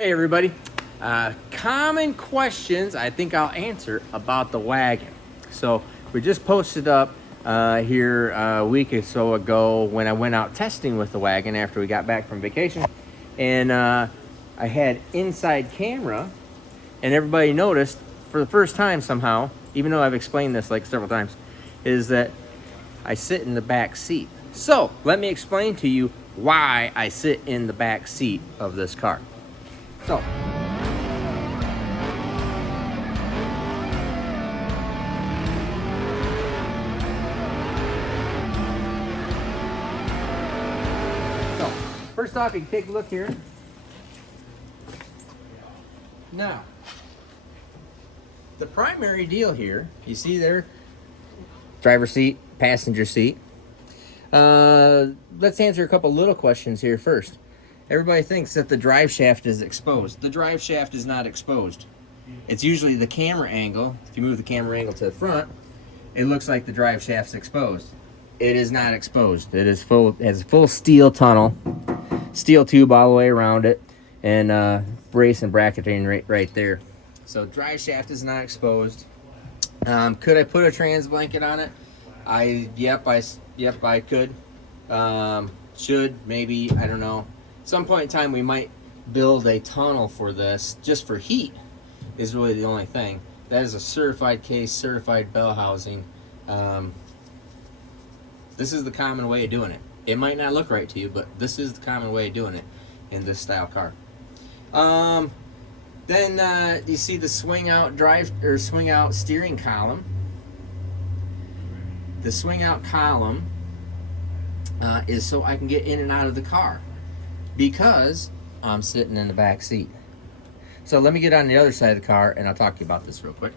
Hey everybody, common questions I think I'll answer about the wagon. So we just posted up here a week or so ago when I went out testing with the wagon after we got back from vacation, and I had inside camera, and everybody noticed for the first time somehow, even though I've explained this like several times, is that I sit in the back seat. So let me explain to you why I sit in the back seat of this car. So, first off, you can take a look here. Now, the primary deal here, you see there, driver's seat, passenger seat. Let's answer a couple little questions here first. Everybody thinks that the drive shaft is exposed. The drive shaft is not exposed. It's usually the camera angle. If you move the camera angle to the front, it looks like the drive shaft's exposed. It is not exposed. It is full. It has a full steel tunnel, steel tube all the way around it, and brace and bracketing right there. So drive shaft is not exposed. Could I put a trans blanket on it? Yep, I could. Should, maybe, I don't know. Some point in time we might build a tunnel for this just for heat is really the only thing. That is a certified case, certified bell housing. This is the common way of doing it. It might not look right to you, but this is the common way of doing it in this style car. Then you see the swing out steering column. The swing out column is so I can get in and out of the car, because I'm sitting in the back seat. So let me get on the other side of the car and I'll talk to you about this real quick.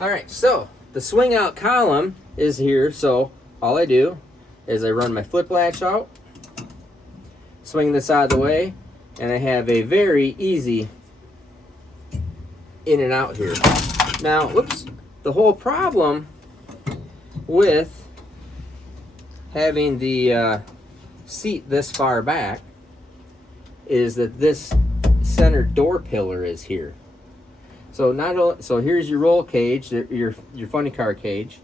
All right, so the swing out column is here. So all I do is I run my flip latch out, swing this out of the way, and I have a very easy in and out here. Now, whoops, the whole problem with having the seat this far back is that this center door pillar is here. So here's your roll cage, your funny car cage.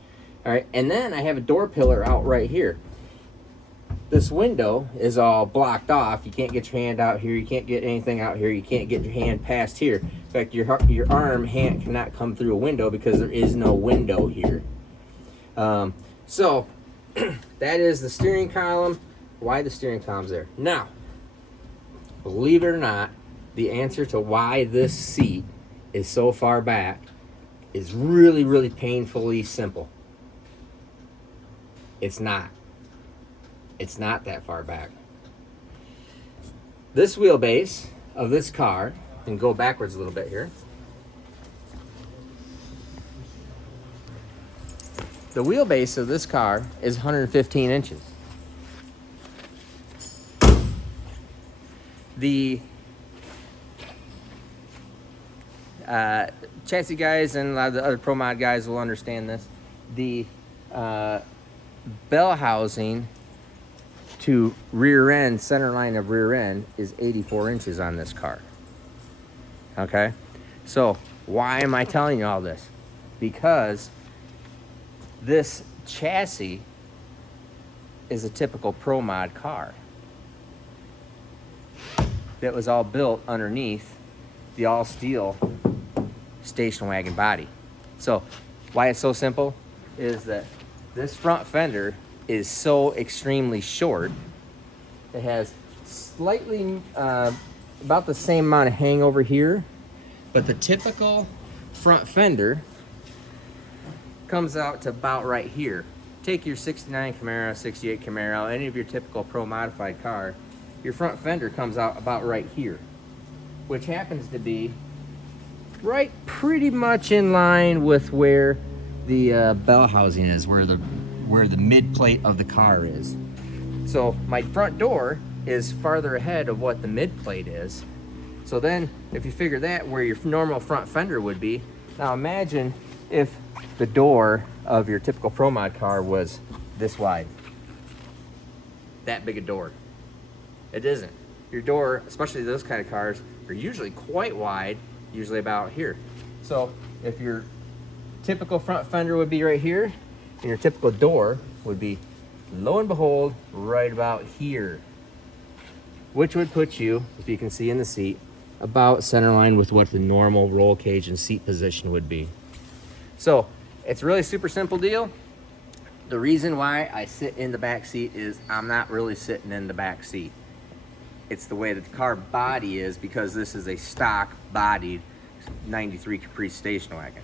All right, and then I have a door pillar out right here. This window is all blocked off. You can't get your hand out here. You can't get anything out here. You can't get your hand past here. In fact, your hand cannot come through a window because there is no window here. So that is the steering column. Why the steering column's there. Now, believe it or not, the answer to why this seat is so far back is really, really painfully simple. It's not. It's not that far back. This wheelbase of this car, and go backwards a little bit here. The wheelbase of this car is 115 inches. The chassis guys and a lot of the other Pro Mod guys will understand this. The bell housing to rear end, center line of rear end, is 84 inches on this car. Okay? So, why am I telling you all this? Because this chassis is a typical Pro Mod car that was all built underneath the all steel station wagon body. So why it's so simple is that this front fender is so extremely short. It has slightly about the same amount of hangover here, but the typical front fender comes out to about right here. Take your 69 Camaro, 68 Camaro, any of your typical Pro modified car, your front fender comes out about right here, which happens to be right pretty much in line with where the bell housing is, where the mid plate of the car is. So my front door is farther ahead of what the mid plate is. So then if you figure that where your normal front fender would be, now imagine if the door of your typical Pro Mod car was this wide. That big a door. It isn't. your door, especially those kind of cars, are usually quite wide, usually about here. So if your typical front fender would be right here, and your typical door would be, lo and behold, right about here, which would put you, if you can see in the seat, about center line with what the normal roll cage and seat position would be. So it's really super simple deal. The reason why I sit in the back seat is I'm not really sitting in the back seat. It's the way that the car body is, because this is a stock bodied 93 Caprice station wagon.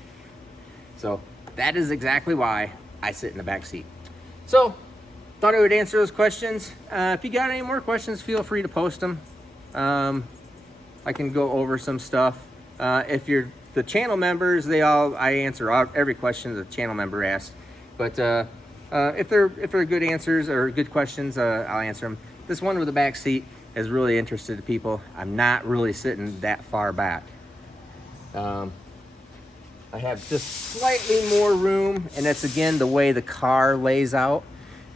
So that is exactly why I sit in the back seat. So thought I would answer those questions. If you got any more questions, feel free to post them. I can go over some stuff. If you're the channel members, I answer every question the channel member asks. But if they're good answers or good questions, I'll answer them. This one with the back seat is really interested to people. I'm not really sitting that far back. I have just slightly more room, and that's again the way the car lays out.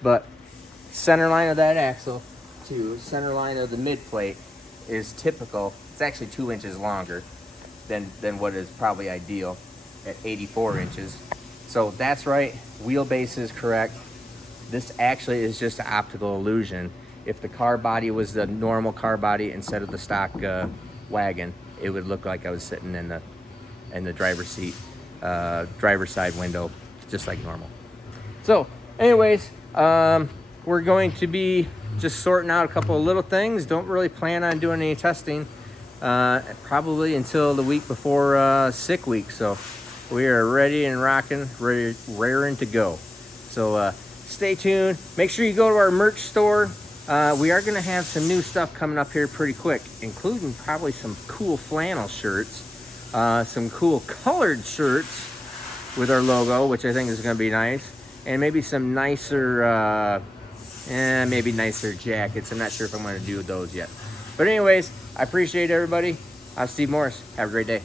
But center line of that axle to center line of the mid plate is typical. It's actually 2 inches longer than what is probably ideal at 84 inches. So that's right, wheelbase is correct. This actually is just an optical illusion. If the car body was the normal car body instead of the stock wagon, it would look like I was sitting in the driver's seat, driver's side window, just like normal. So anyways, we're going to be just sorting out a couple of little things. Don't really plan on doing any testing probably until the week before Sick Week. So we are ready and rocking, raring to go. So stay tuned. Make sure you go to our merch store. We are going to have some new stuff coming up here pretty quick, including probably some cool flannel shirts, some cool colored shirts with our logo, which I think is going to be nice, and maybe some nicer, maybe nicer jackets. I'm not sure if I'm going to do those yet. But anyways, I appreciate everybody. I'm Steve Morris. Have a great day.